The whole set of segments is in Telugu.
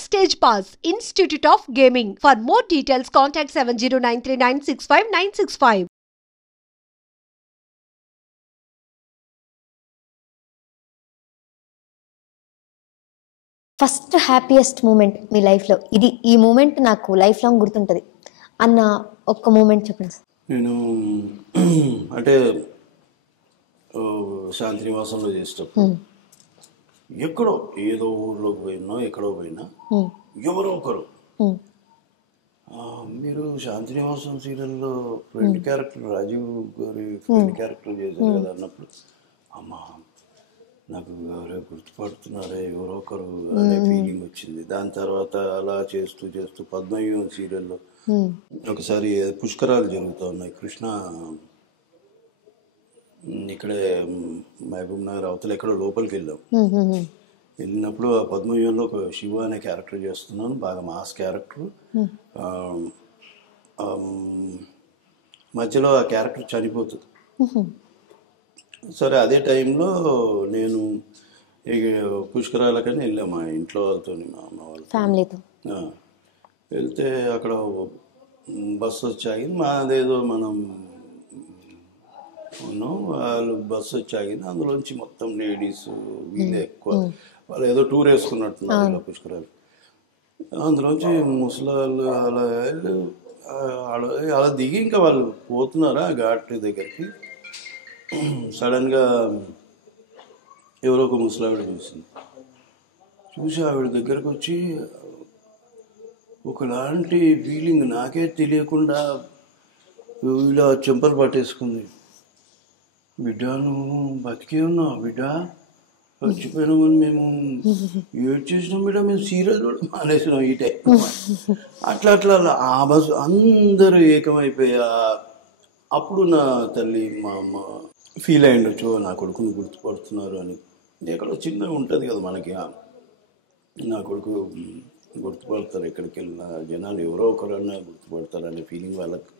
Backstage Pass, Institute of Gaming. For more details, contact 7093965965. First happiest moment మీ లైఫ్లో, ఈ మూమెంట్ నాకు లైఫ్ లాంగ్ గుర్తుంటుంది అన్న ఒక్క మూమెంట్ చెప్పండి సార్. నేను అంటే శాంతి నివాసంలో చేసేటప్పుడు ఎక్కడో ఏదో ఊర్లోకి పోయినా ఎక్కడో పోయినా ఎవరో ఒకరు మీరు శాంతి నివాసం సీరియల్లో ఫ్రెండ్ క్యారెక్టర్ రాజీవ్ గారి ఫ్రెండ్ క్యారెక్టర్ చేశారు కదా అన్నప్పుడు అమ్మా నాకు ఎవరో గుర్తుపడుతున్నారే ఎవరో ఒకరు అనే ఫీలింగ్ వచ్చింది. దాని తర్వాత అలా చేస్తూ చేస్తూ పద్మవ్యూహం సీరియల్లో ఒకసారి పుష్కరాలు జరుగుతూ ఉన్నాయి. కృష్ణ ఇక్కడే మహబూబ్ నగర్ అవతల ఎక్కడో లోపలికి వెళ్ళినప్పుడు ఆ పద్మవ్యూహంలో ఒక శివ అనే క్యారెక్టర్ చేస్తున్నాను, బాగా మాస్ క్యారెక్టర్. మధ్యలో ఆ క్యారెక్టర్ చనిపోతుంది. సరే అదే టైంలో నేను పుష్కరాలకని వెళ్ళాము మా ఇంట్లో వాళ్ళతో, మా అమ్మ వాళ్ళతో ఫ్యామిలీతో వెళ్తే అక్కడ బస్సు వచ్చాగి మాదేదో మనం ఉన్నాం, వాళ్ళు బస్సు వచ్చాగింది. అందులోంచి మొత్తం లేడీస్ వీళ్ళే ఎక్కువ, వాళ్ళు ఏదో టూర్ వేసుకున్నట్టున్నారు ఇలా పుష్కరాలు. అందులోంచి ముసలాళ్ళు అలా దిగి ఇంకా వాళ్ళు పోతున్నారా ఘాట్ దగ్గరికి. సడన్గా ఎవరో ఒక ముసలావిడ చూసి ఆవిడ దగ్గరకు వచ్చి ఒకలాంటి ఫీలింగ్ నాకే తెలియకుండా ఇలా చెంపలు పట్టేసుకుంది. బిడ్డ నువ్వు బతికే ఉన్నావు బిడ్డ, చచ్చిపోయినామని మేము ఏడ్ చేసినాం బిడ్డ, మేము సీరియల్ కూడా మానేసినాం ఈ టైం. అట్లా అట్లా ఆ బస్సు అందరూ ఏకమైపోయా. అప్పుడు నా తల్లి మా అమ్మ ఫీల్ అయ్యిండొచ్చు, నా కొడుకుని గుర్తుపడుతున్నారు అని. ఎక్కడో చిన్నగా ఉంటుంది కదా మనకి, నా కొడుకు గుర్తుపడతారు ఎక్కడికి వెళ్ళినా జనాలు, ఎవరో ఒకరన్నా గుర్తుపడతారు అనే ఫీలింగ్ వాళ్ళకి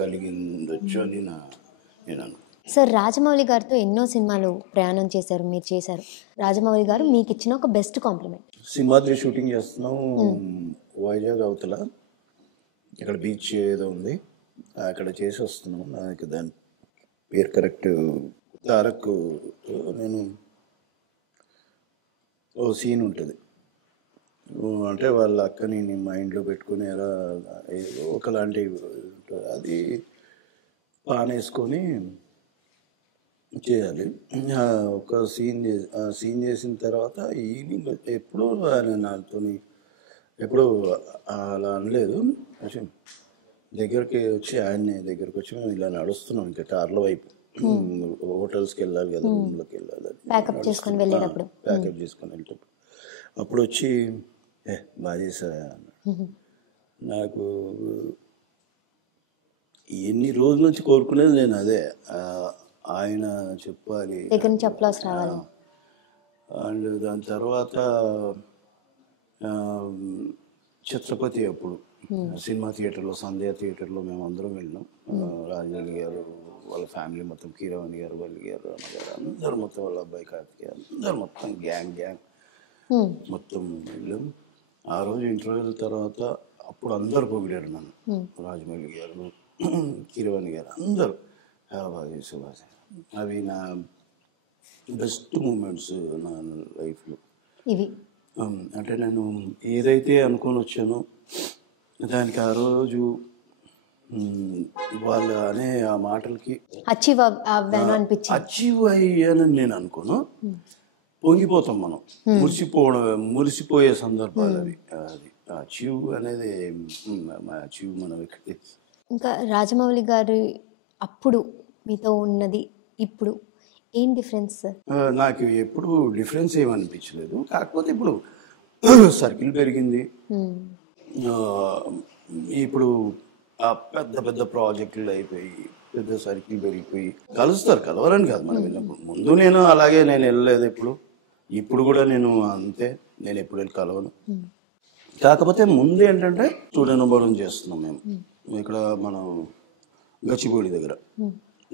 కలిగిందొచ్చు అని నేను అను. సార్, రాజమౌళి గారితో ఎన్నో సినిమాలు ప్రయాణం చేశారు, మీరు చేశారు. రాజమౌళి గారు మీకు ఇచ్చిన ఒక బెస్ట్ కాంప్లిమెంట్. సింహాద్రి షూటింగ్ చేస్తున్నాం వైజాగ్ అవతల, ఇక్కడ బీచ్ ఏదో ఉంది అక్కడ చేసి వస్తున్నాం. నాకు దాని పేరు కరెక్ట్ తారక్, నేను ఓ సీన్ ఉంటుంది అంటే వాళ్ళ అక్కని మైండ్లో పెట్టుకుని ఎలా ఒకలాంటి అది పానేసుకొని చేయాలి. ఒక సీన్ చేసిన తర్వాత ఈవినింగ్ ఎప్పుడూ ఆయన నాతో ఎప్పుడూ అలా అనలేదు. దగ్గరికి వచ్చి ఆయన్ని దగ్గరికి వచ్చి మేము ఇలా నడుస్తున్నాం ఇంకా కార్ల వైపు, హోటల్స్కి వెళ్ళాలి కదా, రూమ్లోకి వెళ్ళాలి, ప్యాకప్ చేసుకొని వెళ్ళేటప్పుడు అప్పుడు వచ్చి బాగా చేశారా అన్నాడు. నాకు ఎన్ని రోజుల నుంచి కోరుకునేది నేను అదే, ఆయన చెప్పాలి అండ్ దాని తర్వాత ఛత్రపతి అప్పుడు సినిమా థియేటర్లో, సంధ్యా థియేటర్లో మేము అందరం వెళ్ళినాం. రాజవల్లి గారు వాళ్ళ ఫ్యామిలీ మొత్తం, కీరవాణి గారు, వల్లి గారు, అన్నగారు అందరూ మొత్తం, వాళ్ళ అబ్బాయి కార్తికేయ అందరు మొత్తం గ్యాంగ్ మొత్తం వెళ్ళాం. ఆ రోజు ఇంటర్వ్యూల తర్వాత అప్పుడు అందరు పొగిడారు నన్ను, రాజమౌళి గారు, కీరవాణి గారు అందరూ చాలా బాగా చేసేవారు. అవి నా బెస్ట్ మూమెంట్స్ నా లైఫ్లో. అంటే నేను ఏదైతే అనుకొని వచ్చానో దానికి ఆ రోజు వాళ్ళు అనే ఆ మాటలకి అచీవ్ అయ్యానని నేను అనుకోను. పొంగిపోతాం మనం, మురిసిపోయే సందర్భాలు అవి. అది అచీవ్ అనేది అచీవ్ మనం. ఇంకా రాజమౌళి గారు అప్పుడు మీతో ఉన్నది ఇప్పుడు ఏం డిఫరెన్స్? నాకు ఎప్పుడు డిఫరెన్స్ ఏమనిపించలేదు. కాకపోతే ఇప్పుడు సర్కిల్ పెరిగింది. ఇప్పుడు ఆ పెద్ద పెద్ద ప్రాజెక్టులు అయిపోయి పెద్ద సర్కిల్ పెరిగిపోయి కలుస్తారు, కలవరని కాదు మనం వెళ్ళినప్పుడు. ముందు నేను అలాగే నేను వెళ్ళలేదు ఇప్పుడు కూడా నేను అంతే, నేను ఎప్పుడు వెళ్ళి కలవను. కాకపోతే ముందు ఏంటంటే చూడనుభవం చేస్తున్నాం మేము ఇక్కడ మనం గచ్చిబౌలి దగ్గర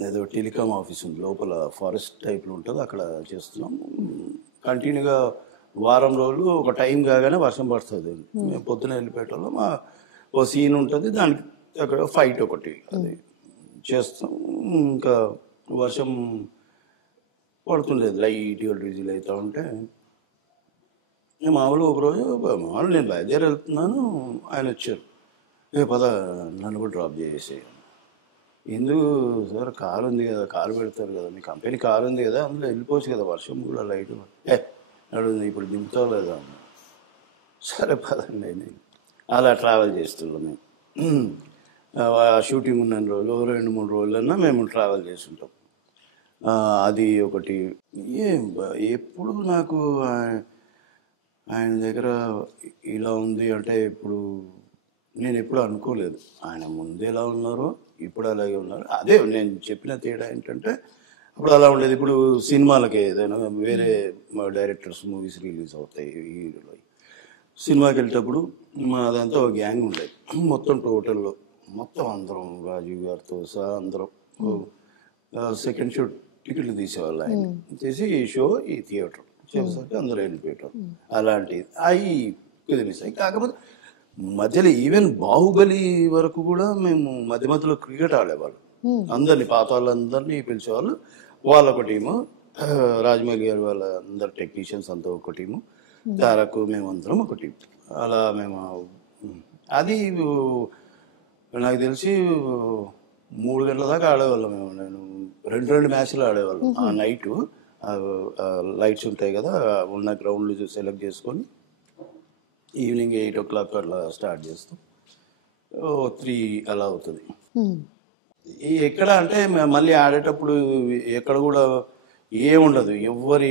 ఏదో టెలికామ్ ఆఫీస్ ఉంది, లోపల ఫారెస్ట్ టైప్లో ఉంటుంది, అక్కడ చేస్తున్నాం. కంటిన్యూగా వారం రోజులు ఒక టైం కాగానే వర్షం పడుతుంది. మేము పొద్దున వెళ్ళిపోయేటోళ్ళం. ఓ సీన్ ఉంటుంది, దానికి అక్కడ ఫైట్ ఒకటి అది చేస్తాం. ఇంకా వర్షం పడుతుండేది, లైట్గా డ్రిజిల్ అవుతూ ఉంటే మామూలు ఒకరోజు మామూలు నేను బయలుదేరి వెళ్తున్నాను, ఆయన వచ్చారు. పద నన్ను కూడా డ్రాప్ చేసేసాను. ఎందుకు సార్, కారు ఉంది కదా, కారు పెడతారు కదా, మీ కంపెనీ కారు ఉంది కదా, అందులో వెళ్ళిపోవచ్చు కదా, వర్షం కూడా లైట్ నడుంది, ఇప్పుడు దింపుతావు లేదా అన్న. సరే పదండి నేను అలా ట్రావెల్ చేస్తున్నాం. మేము షూటింగ్ ఉన్న రోజులు 2-3 రోజులన్నా మేము ట్రావెల్ చేస్తుంటాం. అది ఒకటి. ఎప్పుడు నాకు ఆయన దగ్గర ఇలా ఉంది అంటే ఇప్పుడు నేను ఎప్పుడు అనుకోలేదు. ఆయన ముందు ఎలా ఉన్నారో ఇప్పుడు అలాగే ఉన్నారు. అదే నేను చెప్పిన తేడా ఏంటంటే అప్పుడు అలా ఉండేది. ఇప్పుడు సినిమాలకి ఏదైనా వేరే డైరెక్టర్స్ మూవీస్ రిలీజ్ అవుతాయి, హీరోలు సినిమాకి వెళ్ళేటప్పుడు మాదంతా ఒక గ్యాంగ్ ఉండేది. మొత్తం టోటల్లో మొత్తం అందరం రాజీవ్ గారితో సహా అందరం సెకండ్ షో టికెట్లు తీసేవాళ్ళు. ఆయన తీసి ఈ షో ఈ థియేటర్ చేసేసరికి అందరూ వెళ్ళిపోయారు. అలాంటివి అవి కుదిరిస్తాయి. కాకపోతే మధ్యలో ఈవెన్ బాహుబలి వరకు కూడా మేము మధ్య మధ్యలో క్రికెట్ ఆడేవాళ్ళం. అందరినీ పాత వాళ్ళందరినీ పిలిచేవాళ్ళు. వాళ్ళ ఒక టీము, రాజమౌళి గారు వాళ్ళ అందరు టెక్నీషియన్స్ అంతా ఒక టీము, తారకు మేమందరం ఒక టీం. అలా మేము అది నాకు తెలిసి 3 గంటల దాకా ఆడేవాళ్ళం మేము. నేను 2 మ్యాచ్లు ఆడేవాళ్ళం. ఆ నైటు లైట్స్ ఉంటాయి కదా, ఉన్న గ్రౌండ్లు సెలెక్ట్ చేసుకొని ఈవినింగ్ 8 o'clock అట్లా స్టార్ట్ చేస్తాం. 3 అలా అవుతుంది. ఎక్కడ అంటే మళ్ళీ ఆడేటప్పుడు ఎక్కడ కూడా ఏముండదు, ఎవరి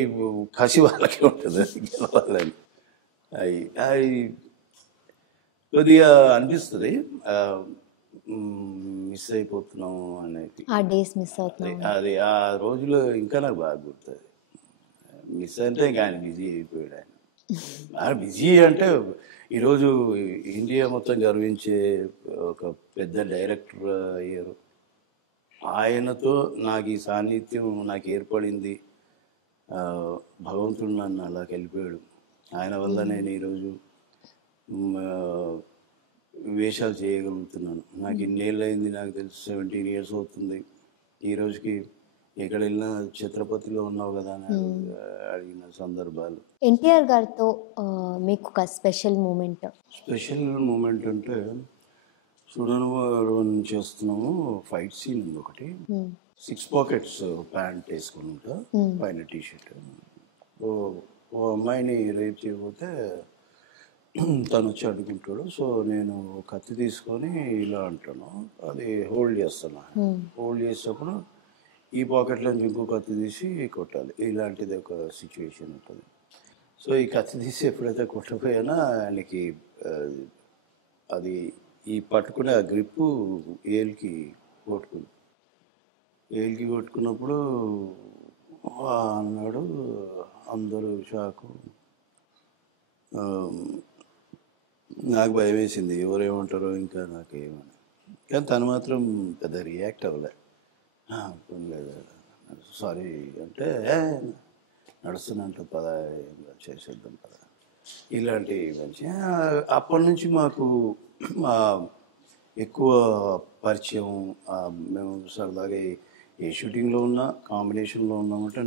కసి వాళ్ళకి ఉంటుంది గెలవాలని. అవి కొద్దిగా అనిపిస్తుంది, మిస్ అయిపోతున్నాం అనేది. అది ఆ రోజులో ఇంకా నాకు బాగా గుర్తుంది. మిస్ అంటే ఇంకా ఆయన బిజీ అయిపోయాడు. ఆయన బిజీ అంటే ఈరోజు ఇండియా మొత్తం గర్వించే ఒక పెద్ద డైరెక్టర్ అయ్యారు. ఆయనతో నాకు ఈ సాన్నిధ్యం నాకు ఏర్పడింది. భగవంతుడు నన్ను అలా వెళ్ళిపోయాడు. ఆయన వల్ల నేను ఈరోజు వేషాలు చేయగలుగుతున్నాను. నాకు ఇన్నేళ్ళు అయింది, నాకు తెలిసి 17 years అవుతుంది. ఈ రోజుకి ఎక్కడ వెళ్ళినా ఛత్రపతిలో ఉన్నావు కదా అని అడిగిన సందర్భాలు. ఎన్టీఆర్ గారితో మీకు ఒక స్పెషల్ మూమెంట్ అంటే చూడను చేస్తున్నాము. ఫైట్ సీన్ ఉంది ఒకటి. 6 pockets ప్యాంట్ వేసుకుని ఉంటా, పైన టీషర్ట్. ఓ అమ్మాయిని రేప్ చేయకపోతే తను వచ్చి అడ్డుకుంటాడు. సో నేను కత్తి తీసుకొని ఇలా అంటాను, అది హోల్డ్ చేస్తాను. హోల్డ్ చేసేటప్పుడు ఈ పాకెట్లో ఇంకో కత్తి తీసి కొట్టాలి. ఇలాంటిది ఒక సిచ్యువేషన్ ఉంటుంది. సో ఈ కత్తి తీసి ఎప్పుడైతే కొట్టపోయానో ఆయనకి అది ఈ పట్టుకునే ఆ గ్రిప్పు ఏలికి కొట్టుకున్నప్పుడు అన్నాడు. అందరూ షాకు. నాకు భయం వేసింది, ఎవరేమంటారో ఇంకా నాకేమని. కానీ తను మాత్రం పెద్ద రియాక్ట్ అవ్వలే. లేదు సారీ అంటే నడుస్తున్నంట పద చేసేద్దాం పద, ఇలాంటి మంచి. అప్పటి నుంచి మాకు ఎక్కువ పరిచయం. మేము సరదాగా ఏ షూటింగ్లో ఉన్నా, కాంబినేషన్లో ఉన్నామంటే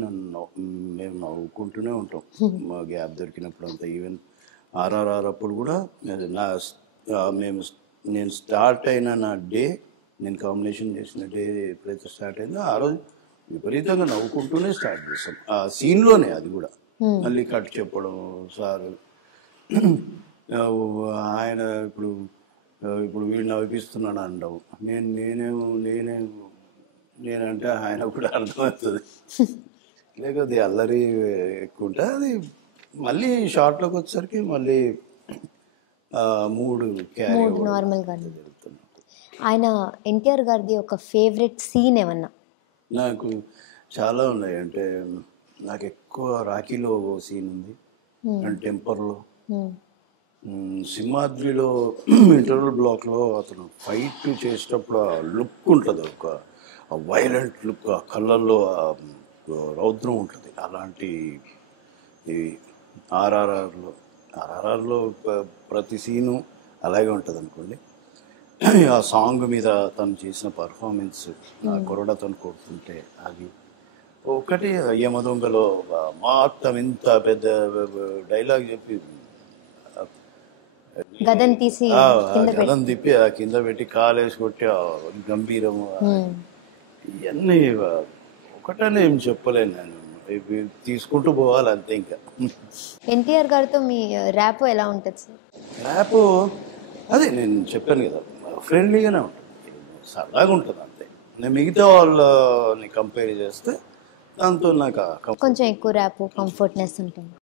మేము నవ్వుకుంటూనే ఉంటాం. మా గ్యాప్ దొరికినప్పుడు అంతా. ఈవెన్ RRR అప్పుడు కూడా నేను స్టార్ట్ అయిన నా డే, నేను కాంబినేషన్ చేసిన డే ఎప్పుడైతే స్టార్ట్ అయిందో ఆ రోజు విపరీతంగా నవ్వుకుంటూనే స్టార్ట్ చేస్తాం. ఆ సీన్లోనే అది కూడా మళ్ళీ కట్ చెప్పడం. సార్ ఆయన ఇప్పుడు వీడు నవ్విస్తున్నాడు అంటావు. నేనంటే ఆయన కూడా అర్థమవుతుంది. లేకపోతే అల్లరి ఎక్కువ ఉంటుంది. అది మళ్ళీ షార్ట్లోకి వచ్చేసరికి మళ్ళీ మూడు నార్మల్గా జరుగుతుంది. ఆయన ఎన్టీఆర్ గారిది ఒక ఫేవరెట్ సీన్ ఏమన్నా? నాకు చాలా ఉన్నాయి. అంటే నాకు ఎక్కువ రాఖీలో సీన్ ఉంది, అండ్ టెంపర్లో, సింహాద్రిలో ఇంటర్వల్ బ్లాక్లో అతను ఫైట్ చేసేటప్పుడు ఆ లుక్ ఉంటుంది, ఒక వైలెంట్ లుక్, ఆ కళ్ళల్లో రౌద్రం ఉంటుంది. అలాంటి ఆర్ఆర్ఆర్లో ప్రతి సీను అలాగే ఉంటుంది అనుకోండి. ఆ సాంగ్ మీద తను చేసిన పర్ఫార్మెన్స్, ఆ కొరడతో కొడుతుంటే అది ఒకటి. యమదొంగలో మొత్తం ఇంత పెద్ద డైలాగ్ చెప్పి గదన్ తీసి గదం తిప్పి ఆ కింద పెట్టి కాలేసి కొట్టి గంభీరము ఇవన్నీ ఒకటనే ఏం చెప్పలేను నేను. ఇవి తీసుకుంటూ పోవాలి అంతే. ఇంకా ఎన్టీఆర్ గారితో మీ ర్యాప్ ఎలా ఉంటుంది సార్? ర్యాప్ అదే నేను చెప్పాను కదా, ఫ్రెండ్లీగానే ఉంటుంది, సరదాగా ఉంటుంది అంతే. నేను మిగతా వాళ్ళని కంపేర్ చేస్తే దాంతో నాకు కొంచెం ఎక్కువ ర్యాప్ కంఫర్ట్నెస్ ఉంటుంది.